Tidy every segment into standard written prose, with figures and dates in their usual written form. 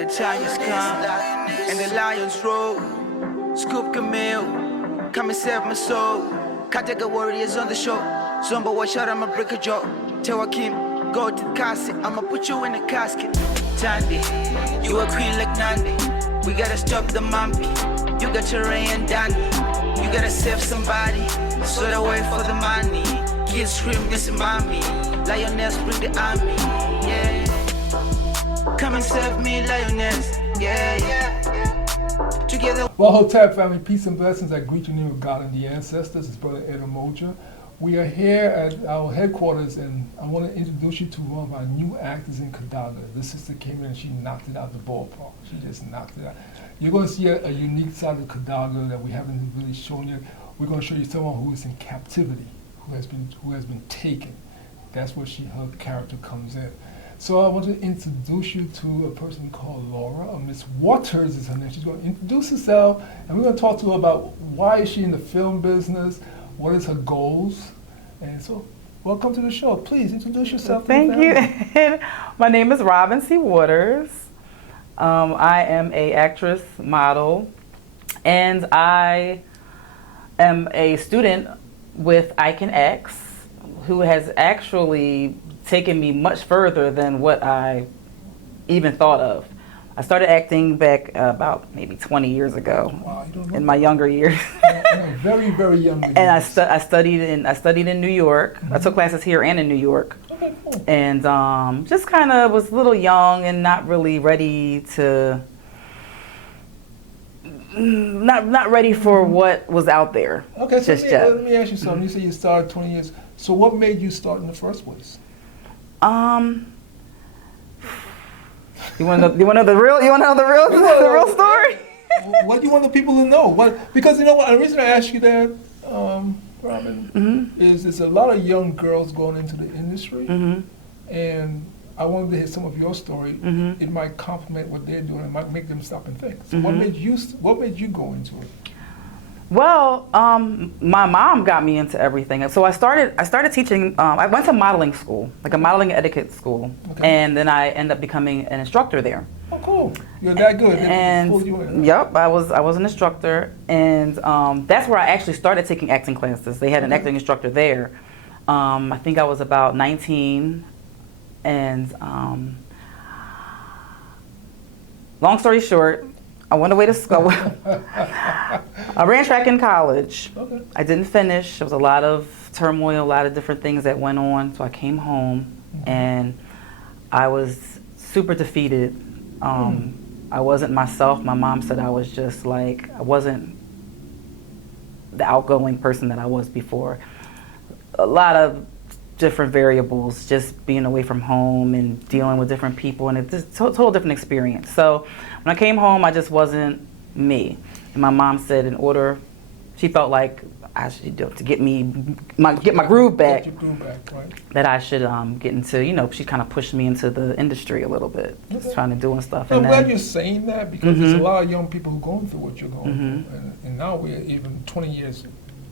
The time has come, and the lions roll. Scoop Camille, come and save my soul. Kataka warriors on the show. Zombo watch out, I'ma break a jaw. Tell Kim, go to the casket, I'ma put you in a casket. Tandy, you a queen like Nandi. We gotta stop the mumpy. You got your Ray and Danny. You gotta save somebody, so that wait for the money. Kids scream, missing mommy. Lioness, bring the army, yeah. Come and save me, Lioness, yeah, yeah. Together. Well, Hotep family, peace and blessings. I greet you in the name of God and the ancestors. It's Brother Ed Umoja. We are here at our headquarters, and I want to introduce you to one of our new actors in Kadaga. This sister came in and she knocked it out the ballpark. She just knocked it out. You're going to see a unique side of Kadaga that we haven't really shown you. We're going to show you someone who is in captivity, who has been taken. That's where her character comes in. So I want to introduce you to a person called Laura. Miss Waters is her name. She's going to introduce herself, and we're going to talk to her about why is she in the film business, what is her goals, and so welcome to the show. Please introduce yourself. Thank you. My name is Robyn C. Waters. I am an actress, model, and I am a student with Uccn, who has actually taken me much further than what I even thought of. I started acting back about maybe 20 years ago. Wow, you don't know in my younger years. Very, very young. And I studied in New York. Mm-hmm. I took classes here and in New York. Okay, cool. And just kind of was a little young and not really ready to, not ready for what was out there. Okay, so just yet. Let me ask you something. You said you started 20 years. So what made you start in the first place? You want to know the real story? What do you want the people to know? Because you know what? The reason I ask you that, Robyn, is there's a lot of young girls going into the industry, and I wanted to hear some of your story. It might complement what they're doing. It might make them stop and think. So what made you go into it? Well, my mom got me into everything. So I started teaching. I went to modeling school, like a modeling etiquette school, and then I ended up becoming an instructor there. Oh, cool! You're that good. And yep, I was an instructor, and that's where I actually started taking acting classes. They had an acting instructor there. I think I was about 19, and long story short, I went away to school. I ran track in college. Okay. I didn't finish. There was a lot of turmoil, a lot of different things that went on. So I came home, and I was super defeated. I wasn't myself. My mom said I was just like, I wasn't the outgoing person that I was before. A lot of different variables, just being away from home and dealing with different people, and it's just a total different experience. So when I came home, I just wasn't me. And my mom said she felt like I should do it to get my groove back. Get your groove back, right? That I should get into, she kind of pushed me into the industry a little bit, just trying to do and stuff. I'm glad you're saying that, because there's a lot of young people who are going through what you're going through, and now we're even 20 years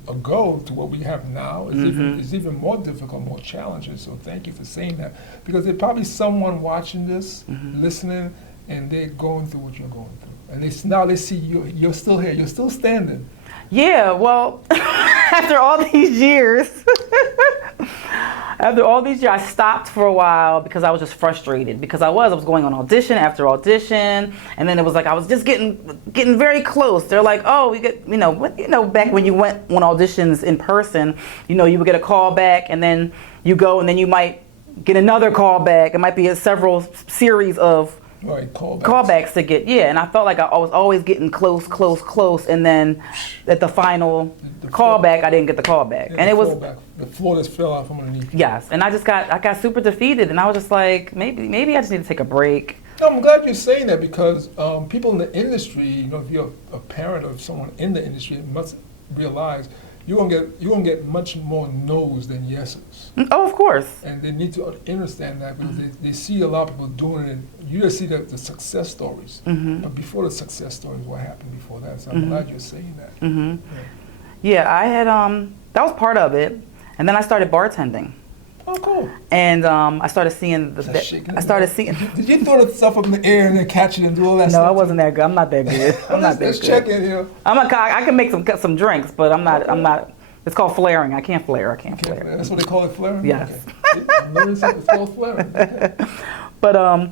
ago to what we have now is even more difficult, more challenging. So thank you for saying that, because there's probably someone watching this, listening, and they're going through what you're going through, and now they see you're still here, you're still standing. Yeah, well, after all these years, I stopped for a while because I was just frustrated, because I was going on audition after audition, and then it was like I was just getting very close. They're like, oh, we get, back when you went on auditions in person, you would get a call back, and then you go, and then you might get another call back. It might be several series of callbacks to get, and I felt like I was always getting close, and then at the final callback, I didn't get the callback, and it was the floor just fell out from underneath. Yes, and I got super defeated, and I was just like, maybe I just need to take a break. No, I'm glad you're saying that, because people in the industry, if you're a parent of someone in the industry, must realize you're gonna get much more no's than yeses. Oh, of course. And they need to understand that, because they see a lot of people doing it. You just see the success stories, but before the success stories, what happened before that? So I'm glad you're saying that. Yeah, I had that was part of it, and then I started bartending. Oh, cool. And I started seeing I started seeing. Did you throw the stuff up in the air and then catch it and do all that stuff? No, I wasn't that good. I'm not that good. I'm not that Let's good. check in here. I can make some drinks, but I'm not. It's called flaring. I can't flare. I can't flare. That's what they call it, flaring? Yes. Okay. I'm learning something. It's called flaring. Okay. But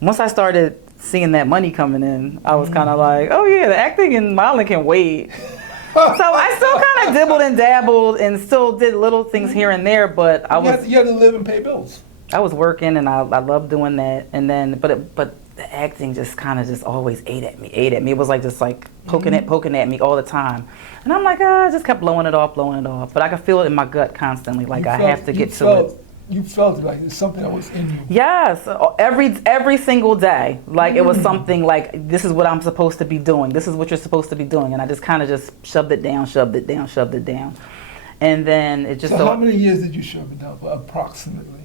once I started seeing that money coming in, I was kind of like, oh yeah, the acting and modeling can wait. So I still kind of dibbled and dabbled and still did little things here and there, but you had to live and pay bills. I was working and I loved doing that, and then but the acting just kind of just always ate at me. It was like just like poking at me all the time, and I'm like, I just kept blowing it off, but I could feel it in my gut constantly, like I have to get to it. You felt it, like it's something that was in you. Yes, every single day. Like it was something like, this is what I'm supposed to be doing. This is what you're supposed to be doing. And I just kind of just shoved it down. And then it just... So how many years did you shove it down for, approximately?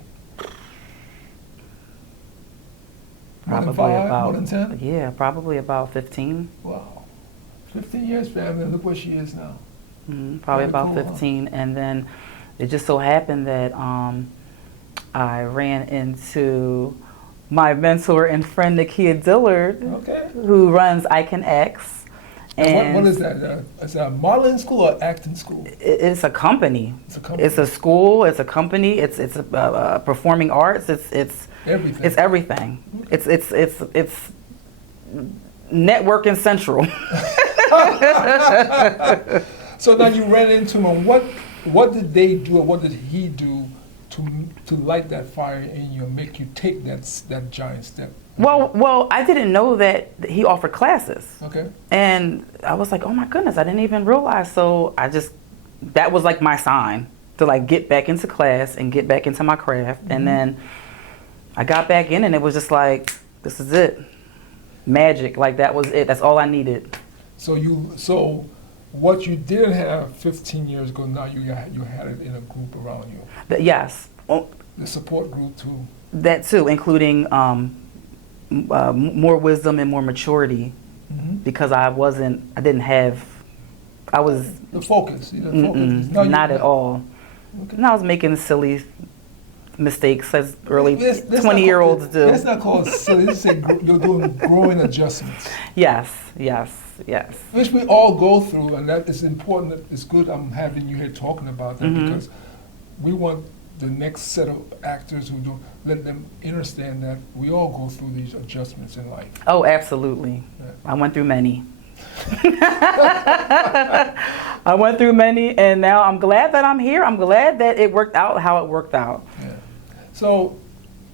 Probably more than 10? Yeah, probably about 15. Wow. 15 years, family. Look where she is now. Probably about cool, 15. Huh? And then it just so happened that... I ran into my mentor and friend Nakia Dillard, who runs Uccn X. And what is that? Is that a modeling school or acting school? It's a company. It's a school. It's a company. It's performing arts. It's everything. It's everything. It's networking central. So now you ran into him. And what did they do, or what did he do to light that fire in you and make you take that giant step? Well, I didn't know that he offered classes. Okay. And I was like, oh my goodness, I didn't even realize. So that was like my sign to like get back into class and get back into my craft. And then I got back in and it was just like, this is it. Magic, like that was it. That's all I needed. So what you didn't have 15 years ago, now you had it in a group around you. Yes. The support group too. That too, including more wisdom and more maturity, because I was the focus. Not at all. Okay. And I was making silly mistakes as early 20-year-olds do. That's not called silly. Let's say you're doing growing adjustments. Yes. Which we all go through, and that is important. It's good I'm having you here talking about that, because we want the next set of actors who do, let them understand that we all go through these adjustments in life. Oh, absolutely. Yeah. I went through many. And now I'm glad that I'm here. I'm glad that it worked out how it worked out. Yeah. So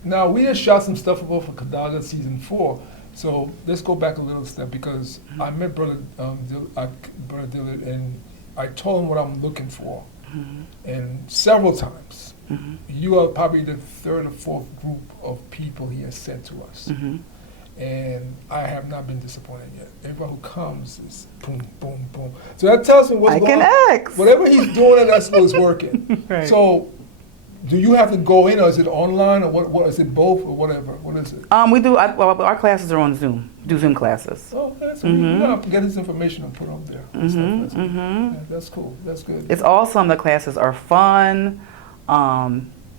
now we just shot some stuff for Kadaga season 4. So let's go back a little step, because I met Brother Dillard, and I told him what I'm looking for, and several times. You are probably the third or fourth group of people he has sent to us, and I have not been disappointed yet. Everyone who comes is boom, boom, boom. So that tells me what's going on. Whatever he's doing at that school is working. Right. So do you have to go in, or is it online, or what is it, both, or whatever? What is it? We do. Our classes are on Zoom. Do Zoom classes. Oh, okay. So you have to get this information and put up there. Yeah, that's cool. That's good. It's awesome. The classes are fun.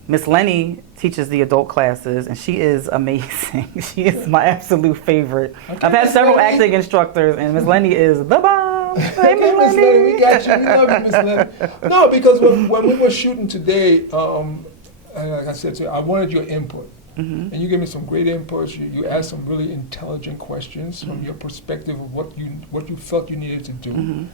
Miss Lenny teaches the adult classes, and she is amazing. She is my absolute favorite. Okay, I've had several acting instructors, and Miss Lenny is the bomb. Hey, Miss Lenny, we got you. We love you, Miss Lenny. No, because when we were shooting today, like I said to you, I wanted your input. And you gave me some great inputs. You asked some really intelligent questions from your perspective of what you felt you needed to do.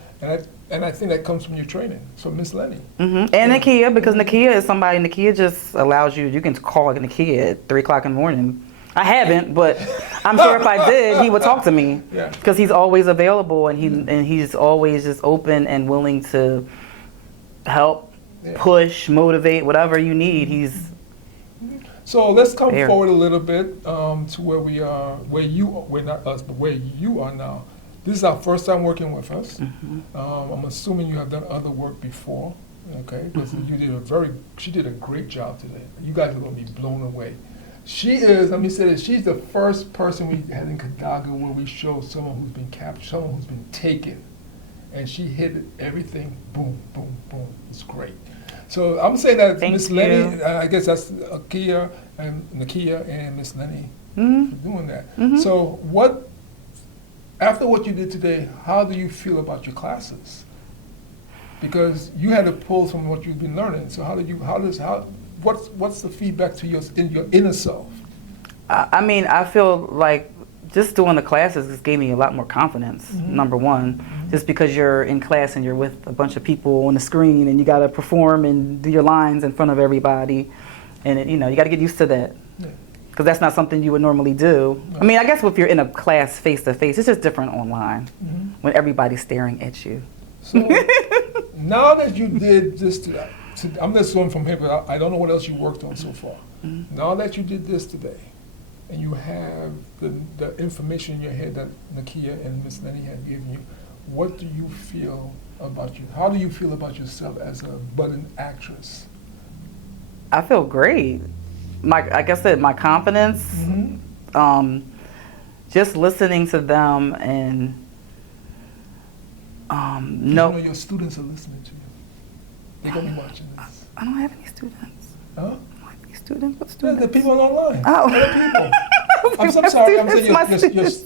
And I think that comes from your training. So Miss Lenny. And Nakia, because Nakia is somebody, Nakia just allows you can call Nakia at 3 o'clock in the morning. I haven't, but I'm sure if I did, he would talk to me. Because he's always available, and he's always just open and willing to help, push, motivate, whatever you need. So let's come forward a little bit to where we are, we're not us, but where you are now. This is our first time working with us. I'm assuming you have done other work before, okay? Because she did a great job today. You guys are going to be blown away. She is, let me say this, she's the first person we had in Kadaga where we showed someone who's been captured, someone who's been taken. And she hit everything, boom, boom, boom. It's great. So I'm saying that Thank Miss you. Lenny, I guess that's Nakia and Miss Lenny Mhm. for doing that. Mhm. So after what you did today, how do you feel about your classes? Because you had to pull from what you've been learning. So what's the feedback to your inner self? I mean, I feel like just doing the classes just gave me a lot more confidence, number one. Just because you're in class and you're with a bunch of people on the screen and you got to perform and do your lines in front of everybody. And, you got to get used to that. Because that's not something you would normally do. Right. I mean, I guess if you're in a class face-to-face, it's just different online when everybody's staring at you. So now that you did this, I'm just going from here, but I don't know what else you worked on so far. Now that you did this today, and you have the information in your head that Nakia and Miss Lenny had given you, what do you feel about you? How do you feel about yourself as a budding actress? I feel great. Like I said, my confidence, just listening to them and You know your students are listening to you. They're going to be watching this. I don't have any students. Huh? I don't have any students. What Yeah, students? the people online. Oh. Other people. I'm so sorry. I'm saying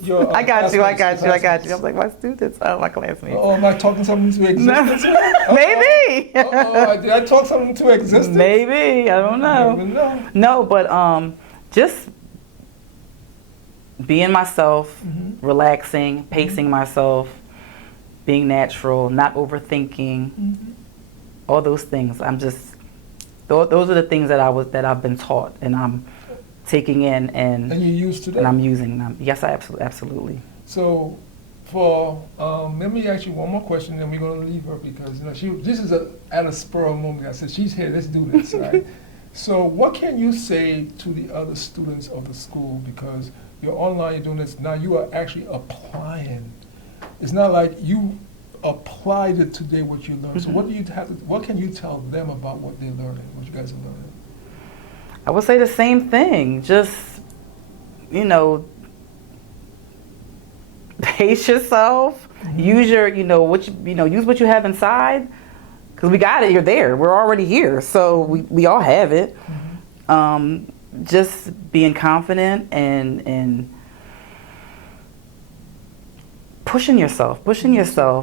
your I got you. classmates. I'm like, my students. Oh, my classmates. Oh, am I talking something to existence? Maybe. Did I talk something to existence? Maybe. I don't know. Never know. No, but just being myself, relaxing, pacing myself, being natural, not overthinking, all those things. I'm just those are the things that I've been taught, and I'm taking in and you used to that? and I'm using them. Yes, I absolutely. So, let me ask you one more question, then we're going to leave her because this is at a spur of a moment. I said she's here. Let's do this, right? So, what can you say to the other students of the school, because you're online, you're doing this now? You are actually applying. It's not like you applied it today what you learned. So, what can you tell them about what they're learning, what you guys are learning? I would say the same thing. Just, pace yourself. Use your, use what you have inside. Because we got it. You're there. We're already here. So we all have it. Just being confident and pushing yourself.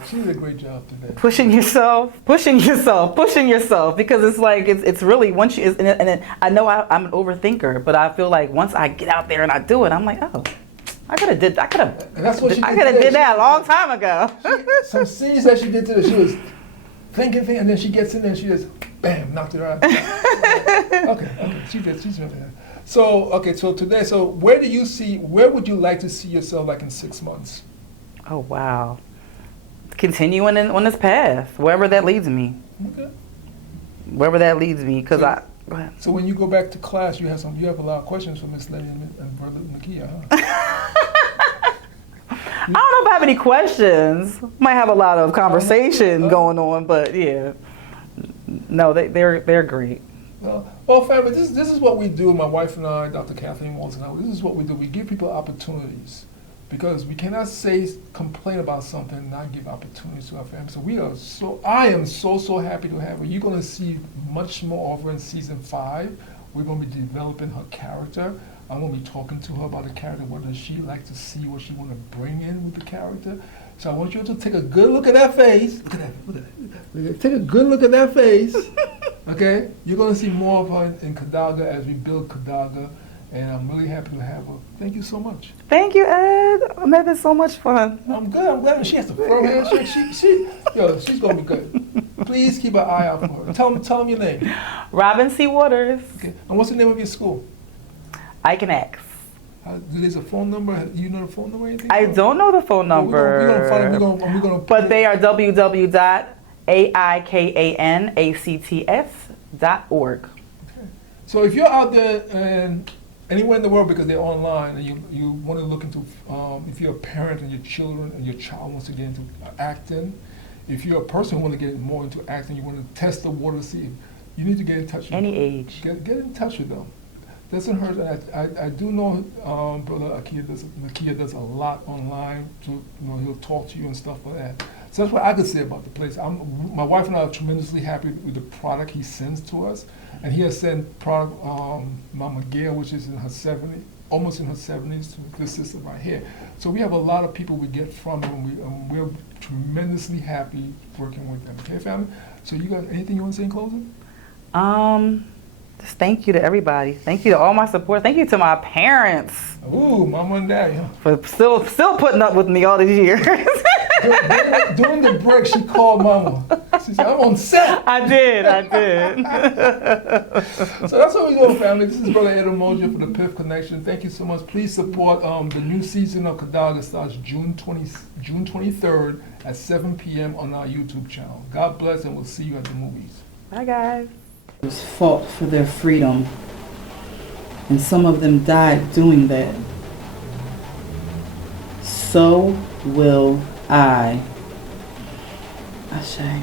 She did a great job today. Pushing yourself, because it's like it's really once you and I know I'm an overthinker, but I feel like once I get out there and I do it, I'm like, oh, I could have did that a long time ago. Some scenes that she did today, she was thinking, and then she gets in there and she just bam, knocked it out. Okay, she's really good. So today, where would you like to see yourself like in 6 months? Oh, wow. Continuing on this path, wherever that leads me. Okay. Wherever that leads me, because go ahead. So when you go back to class, you have a lot of questions for Miss Lenny and Brother Nakia, huh? I don't know if I have any questions. Might have a lot of conversation going on, but yeah. No, they're great. Well, family, this is what we do. My wife and I, Dr. Kathleen Walton, and I, this is what we do. We give people opportunities. Because we cannot complain about something and not give opportunities to our family. So I am so happy to have her. You're going to see much more of her in season 5. We're going to be developing her character. I'm going to be talking to her about the character. What does she like to see? What she want to bring in with the character? So I want you to take a good look at that face. Look at that. Take a good look at that face. Okay? You're going to see more of her in Kadaga as we build Kadaga. And I'm really happy to have her. Thank you so much. Thank you, Ed. I'm having so much fun. I'm glad. She has a firm handshake. She's going to be good. Please keep an eye out for her. Tell them your name. Robyn C. Waters. Okay. And what's the name of your school? Uccn. There's a phone number? Do you know the phone number or anything? I don't know the phone number. We're going to but they are www.aikanacts.org. Okay. So if you're out there and anywhere in the world, because they're online, and you want to look into, if you're a parent and your children and your child wants to get into acting, if you're a person who wants to get more into acting, you want to test the water to see, you need to get in touch with Any them. age. Get in touch with them. Doesn't hurt. I do know Brother Nakia does a lot online. He'll talk to you and stuff like that. So that's what I could say about the place. My wife and I are tremendously happy with the product he sends to us. And he has sent product, Mama Gail, which is in her 70s, almost in her 70s, to this sister right here. So we have a lot of people we get from him, and we're tremendously happy working with them. Okay, family? So you got anything you want to say in closing? Just thank you to everybody. Thank you to all my support. Thank you to my parents. Ooh, Mama and Daddy, huh? For still putting up with me all these years. During the break, she called Mama. She said, I'm on set. I did. So that's what we go, family. This is Brother Ed Umoja for the Piff Connection. Thank you so much. Please support the new season of Kadaga starts June 23rd at 7 p.m. on our YouTube channel. God bless, and we'll see you at the movies. Bye, guys. Fought for their freedom, and some of them died doing that. So will I. Ashe.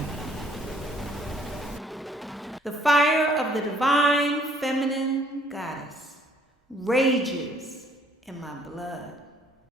The fire of the divine feminine goddess rages in my blood.